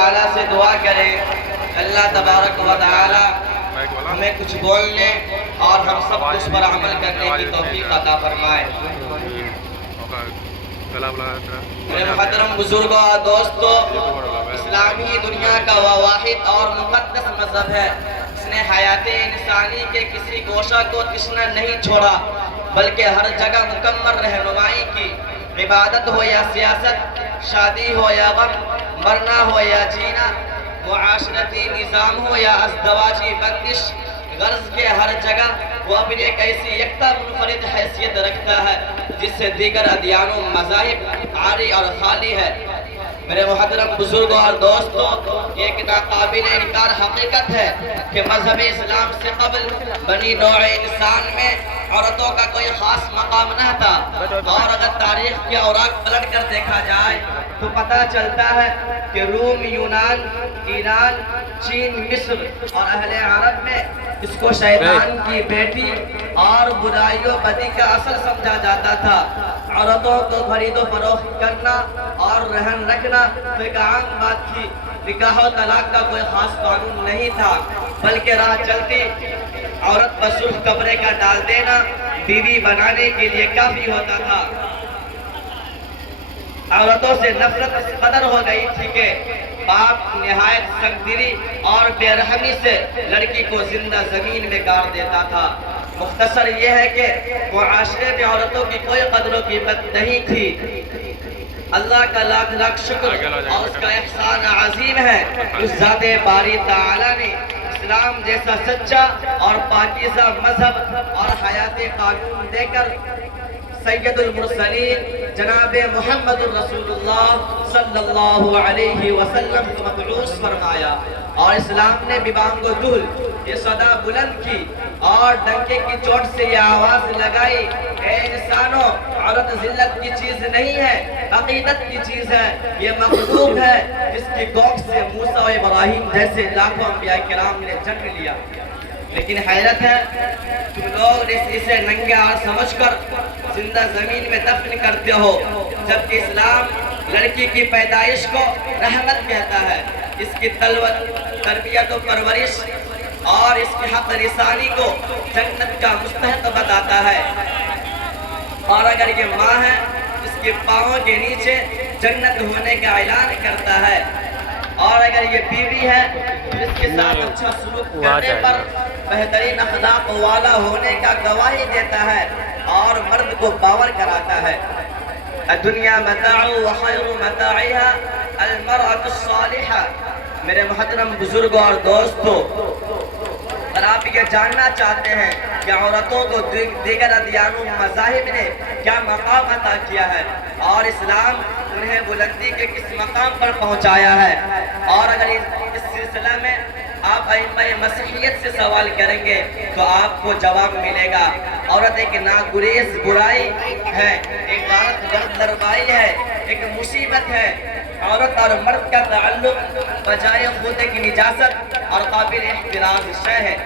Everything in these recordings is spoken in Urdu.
تعالیٰ سے دعا کریں اللہ تبارک و تعالیٰ ہمیں کچھ بولنے اور ہم سب اس پر عمل کرنے کی توفیق عطا فرمائے۔ میرے محترم بزرگوں اور دوستوں، اسلامی دنیا کا وہ واحد اور مقدس مذہب ہے اس نے حیات انسانی کے کسی گوشہ کو تشنہ نہیں چھوڑا، بلکہ ہر جگہ مکمل رہنمائی کی۔ عبادت ہو یا سیاست، شادی ہو یا غم، مرنا ہو یا جینا، معاشرتی نظام ہو یا ازدواجی بندش، غرض کے ہر جگہ وہ اپنی ایک ایسی یکتا منفرد حیثیت رکھتا ہے جس سے دیگر ادیان و مذاہب عاری اور خالی ہے۔ میرے محترم بزرگوں اور دوستوں، ایک ناقابل انکار حقیقت ہے کہ مذہب اسلام سے قبل بنی نوع انسان میں عورتوں کا کوئی خاص مقام نہ تھا، اور اگر تاریخ کے اوراق پلٹ کر دیکھا جائے تو پتہ چلتا ہے کہ روم، یونان، ایران، چین، مصر اور اہل عرب میں اس کو شیطان کی بیٹی اور برائی و بدی کا اصل سمجھا جاتا تھا۔ عورتوں کو خرید و فروخت کرنا اور رہن رکھنا تو ایک عام بات تھی۔ نکاح و طلاق کا کوئی خاص قانون نہیں تھا، بلکہ راہ چلتی عورت پر سرخ کپڑے کا ڈال دینا بیوی بنانے کے لیے کافی ہوتا تھا۔ عورتوں سے نفرت اس قدر ہو گئی تھی کہ باپ نہایت سنگدلی اور بے رحمی سے لڑکی کو زندہ زمین میں گاڑ دیتا تھا۔ مختصر یہ ہے کہ معاشرے میں عورتوں کی کوئی قدر و قیمت نہیں تھی۔ اللہ کا لاکھ لاکھ شکر اور اس کا احسان عظیم ہے، اس ذات باری تعالیٰ نے اسلام جیسا سچا اور پاکیزہ مذہب اور حیات قانون دے کر سید المرسلین جناب محمد الرسول اللہ صلی اللہ علیہ وسلم کو مبعوث فرمایا، اور اسلام نے ببانگ و دہل یہ صدا بلند کی اور ڈنکے کی چوٹ سے یہ آواز لگائی، اے انسانوں، عورت ذلت کی چیز نہیں ہے، عقیدت کی چیز ہے، یہ مخلوق ہے جس کی کوکھ سے موسیٰ و ابراہیم جیسے لاکھوں انبیاء کرام نے جنم لیا۔ لیکن حیرت ہے تم لوگ اسے ننگار سمجھ کر زندہ زمین میں دفن کرتے ہو، جبکہ اسلام لڑکی کی پیدائش کو رحمت کہتا ہے، اس کی تربیت و پرورش اور اس کی حق رسانی کو جنت کا مستحق بتاتا ہے، اور اگر یہ ماں ہے اس کے پاؤں کے نیچے جنت ہونے کا اعلان کرتا ہے، اور اگر یہ بیوی ہے تو اس کے ساتھ اچھا سلوک کرنے پر بہترین اخلاق والا ہونے کا گواہی دیتا ہے اور مرد کو باور کراتا ہے۔ الدنیا متاع وخیر متاعها المرأة الصالحة۔ میرے محترم بزرگوں اور دوستوں، اگر آپ یہ جاننا چاہتے ہیں کہ عورتوں کو دیگر ادیان و مذاہب نے کیا مقام عطا کیا ہے اور اسلام انہیں بلندی کے کس مقام پر پہنچایا ہے، اور اگر اس سلسلہ میں آپ ائمہ مسیحیت سے سوال کریں گے تو آپ کو جواب ملے گا۔ عورت ایک ناگریز برائی ہے، ایک غارت گرد لربائی ہے، ایک مصیبت ہے۔ عورت اور مرد کا تعلق بجائے خود ایک نجاست اور قابل احترام شے ہے،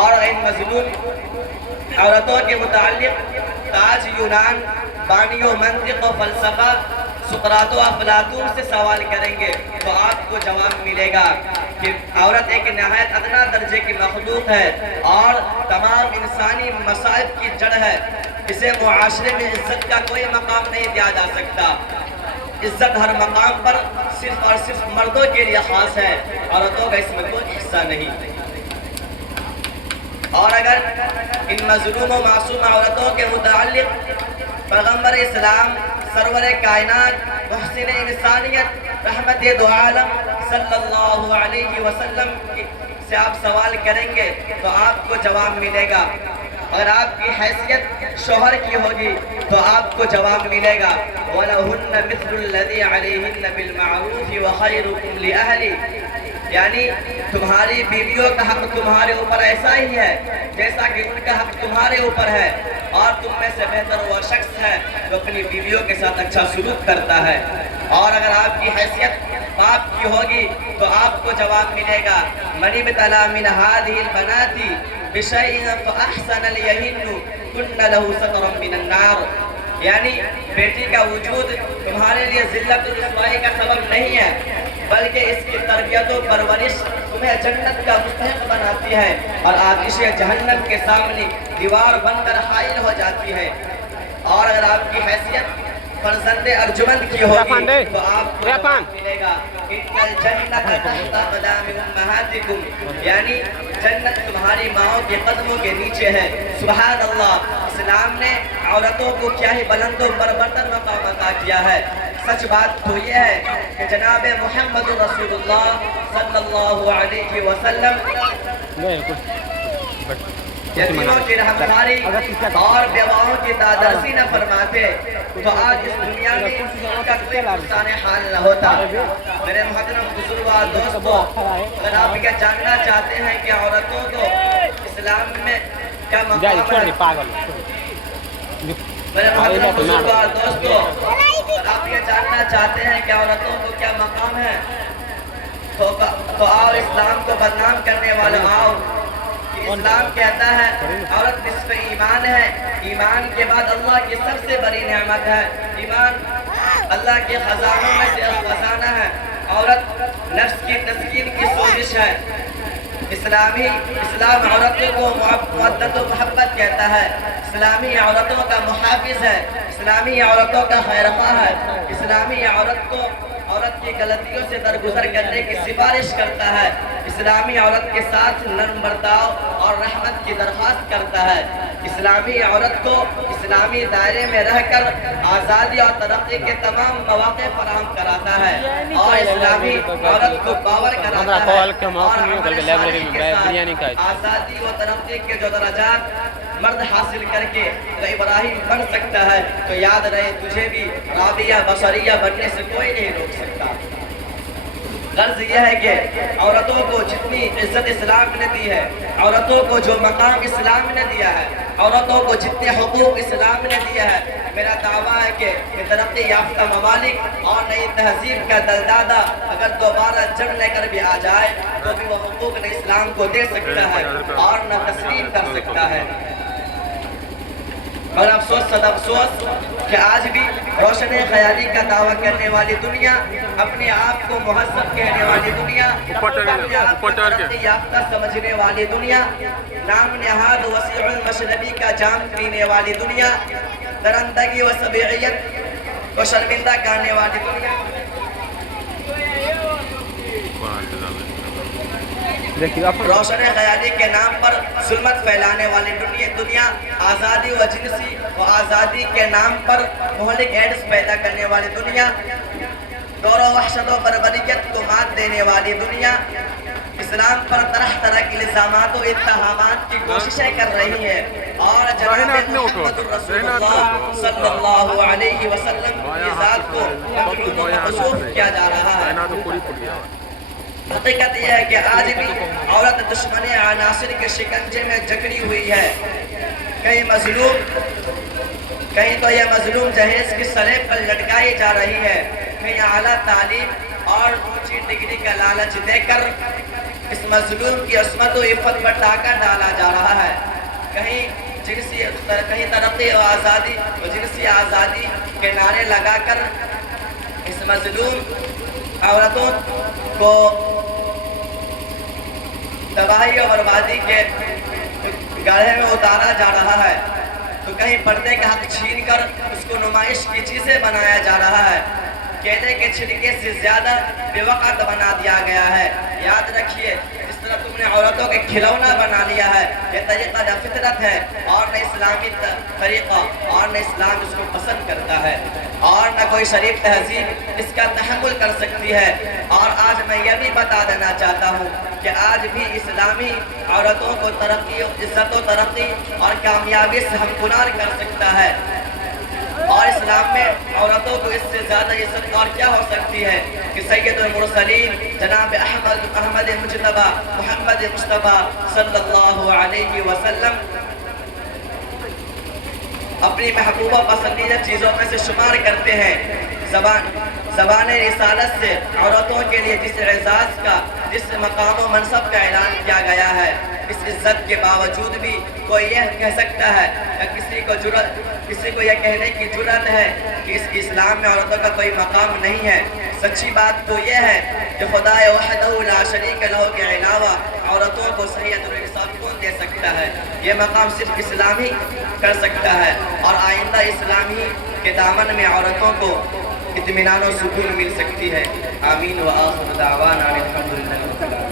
اور ان مظلوم عورتوں کے متعلق تاج یونان، بانی و منطق و فلسفہ سقراط و افلاطون سے سوال کریں گے تو آپ کو جواب ملے گا کہ عورت ایک نہایت ادنا درجے کی مخلوق ہے اور تمام انسانی مصائب کی جڑ ہے۔ اسے معاشرے میں عزت کا کوئی مقام نہیں دیا جا سکتا۔ عزت ہر مقام پر صرف اور صرف مردوں کے لیے خاص ہے، عورتوں کا اس میں کوئی حصہ نہیں۔ اور اگر ان مظلوم و معصوم عورتوں کے متعلق پیغمبر اسلام سرور کائنات محسن انسانیت رحمت دو عالم صلی اللہ علیہ وسلم سے آپ سوال کریں گے تو آپ کو جواب ملے گا۔ اگر آپ کی حیثیت شوہر کی ہوگی تو آپ کو جواب ملے گا، وَلَهُنَّ مِثْلُ الَّذِي عَلَيْهِنَّ بِالْمَعْرُوفِ وَخَيْرُكُمْ لِأَهْلِ، یعنی تمہاری بیویوں کا حق تمہارے اوپر ایسا ہی ہے جیسا کہ ان کا حق تمہارے اوپر ہے، اور تم میں سے بہتر وہ شخص ہے جو اپنی بیویوں کے ساتھ اچھا سلوک کرتا ہے۔ اور اگر آپ کی حیثیت باپ کی ہوگی تو آپ کو جواب ملے گا، مَنِ ابْتَلَىٰ مِنْ هَٰذِهِ الْبَنَاتِ بِشَيْءٍ فَأَحْسَنَ الْيَمِينُ كُنَّ لَهُ سَتْرًا مِنَ النَّارِ، یعنی بیٹی کا وجود تمہارے لیے ذلت و رسوائی کا سبب نہیں ہے، بلکہ اس کی تربیت و پرورش تمہیں جنت کا مستحق بناتی ہے اور آتش جہنم کے سامنے دیوار بن کر حائل ہو جاتی ہے۔ اور اگر آپ کی حیثیت فرزند ارجمند کی ہوگی تو آپ کو ملے گا ان الجنت تحت اقدام امہاتکم، یعنی جنت تمہاری ماؤں کے قدموں کے نیچے ہے۔ سبحان اللہ! اسلام نے عورتوں کو کیا ہی بلند و برتر مقام عطا کیا ہے۔ سچ بات تو یہ ہے کہ جناب محمد رسول اللہ صلی اللہ علیہ وسلم یتیموں کی رہنمائی اور بیواؤں کی دادرسی نہ فرماتے تو آج اس دنیا میں ان کا کوئی نقصان حال نہ ہوتا۔ میرے محترم بزرگوں دوستو، اگر آپ یہ جاننا چاہتے ہیں کہ عورتوں کو اسلام میں کیا مقام ہے، میرے محترم بزرگوں دوستو، اگر آپ یہ جاننا چاہتے ہیں کہ عورتوں کو کیا مقام ہے تو آؤ اسلام کو بدنام کرنے والا آؤ۔ اسلام کہتا ہے عورت نصف ایمان ہے، ایمان کے بعد اللہ کی سب سے بڑی نعمت ہے۔ ایمان اللہ کے خزانوں میں سے خزانہ ہے۔ عورت نفس کی تسکین کی سوزش ہے۔ اسلام عورتوں کو مودت و محبت کہتا ہے۔ اسلامی عورتوں کا محافظ ہے، اسلامی عورتوں کا خیرخواہ ہے، اسلامی عورت کی غلطیوں سے درگزر کرنے کی سفارش کرتا ہے، اسلامی عورت کے ساتھ نرم برتاؤ اور رحمت کی درخواست کرتا ہے، اسلامی عورت کو اسلامی دائرے میں رہ کر آزادی اور ترقی کے تمام مواقع فراہم کراتا ہے اور اسلامی عورت کو باور کراتا ہے اور ہمارے صالح کے ساتھ آزادی و ترقی کے جو درجات مرد حاصل کر کے تو ابراہیم بن سکتا ہے، تو یاد رہے تجھے بھی رابیہ بصریہ بننے سے کوئی نہیں روک سکتا۔ غرض یہ ہے کہ عورتوں کو جتنی عزت اسلام نے دی ہے، عورتوں کو جو مقام اسلام نے دیا ہے، عورتوں کو جتنے حقوق اسلام نے دیا ہے، میرا دعویٰ ہے کہ ترقی یافتہ ممالک اور نئی تہذیب کا دلدادہ اگر دوبارہ جڑ لے کر بھی آ جائے تو بھی وہ حقوق نے اسلام کو دے سکتا ہے اور نہ تسلیم کر سکتا ہے۔ اور افسوس صد افسوس کہ آج بھی روشن خیالی کا دعویٰ کرنے والی دنیا، اپنے آپ کو مہذب کہنے والی دنیا، اپنے آپ کو ترقی یافتہ سمجھنے والی دنیا، نام نہاد وسیع المشربی کا جام پینے والی دنیا، درندگی و سبیعیت کو شرمندہ کرنے والی دنیا، روشن خیالی کے نام پر ظلمت پھیلانے والی دنیا، آزادی و جنسی و آزادی کے نام پر مہلک ایڈز پیدا کرنے والی دنیا، دور و وحشت و بربریت کو مات دینے والی دنیا، اسلام پر طرح طرح کے الزامات و اتہامات کی کوششیں کر رہی ہے اور جناب محمد رسول اللہ صلی اللہ علیہ وسلم کی ذات کو مغلوب و مقصوف کیا جا رہا ہے۔ حقیقت یہ ہے کہ آج بھی عورت دشمن عناصر کے شکنجے میں جکڑی ہوئی ہے۔ کہیں تو یہ مظلوم جہیز کی سلیب پر لٹکائی جا رہی ہے، کہیں اعلیٰ تعلیم اور اونچی ڈگری کا لالچ دے کر اس مظلوم کی عصمت و عفت پر ڈاکہ ڈالا جا رہا ہے، کہیں ترقی و آزادی و جنسی آزادی کے نعرے لگا کر اس مظلوم عورتوں کو تباہی اور بربادی کے گڑھے میں اتارا جا رہا ہے، تو کہیں پردے کا حق چھین کر اس کو نمائش کی چیزیں بنایا جا رہا ہے، کیلے کے چھلکے سے زیادہ بے وقت بنا دیا گیا ہے۔ یاد رکھیے، اس طرح تم نے عورتوں کے کھلونا بنا لیا ہے، یہ طریقہ نہ فطرت ہے اور نہ اسلامی طریقہ اور نہ اسلام اس کو پسند کرتا ہے اور نہ کوئی شریف تہذیب اس کا تحمل کر سکتی ہے۔ اور آج میں یہ بھی بتا دینا چاہتا ہوں کہ آج بھی اسلامی عورتوں کو ترقی، عزت و ترقی اور کامیابی سے ہمکنار کر سکتا ہے، اور اسلام میں عورتوں کو اس سے زیادہ عزت اور کیا ہو سکتی ہے کہ سید المرسلین جناب احمد مجتبی محمد مصطفیٰ صلی اللہ علیہ وسلم اپنی محبوبہ پسندیدہ چیزوں میں سے شمار کرتے ہیں۔ زبان رسالت سے عورتوں کے لیے جس اعزاز کا، جس مقام و منصب کا اعلان کیا گیا ہے، اس عزت کے باوجود بھی کوئی یہ کہہ سکتا ہے یا کسی کو یہ کہنے کی جرأت ہے کہ اس اسلام میں عورتوں کا کوئی مقام نہیں ہے۔ سچی بات تو یہ ہے کہ خدا وحدہ لا شریک لہ کے علاوہ عورتوں کو صحیح الانصاف کون دے سکتا ہے؟ یہ مقام صرف اسلام ہی کر سکتا ہے، اور آئندہ اسلام ہی کے دامن میں عورتوں کو اطمینان و سکون مل سکتی ہے۔ آمین و آخر دعوانا الحمدللہ۔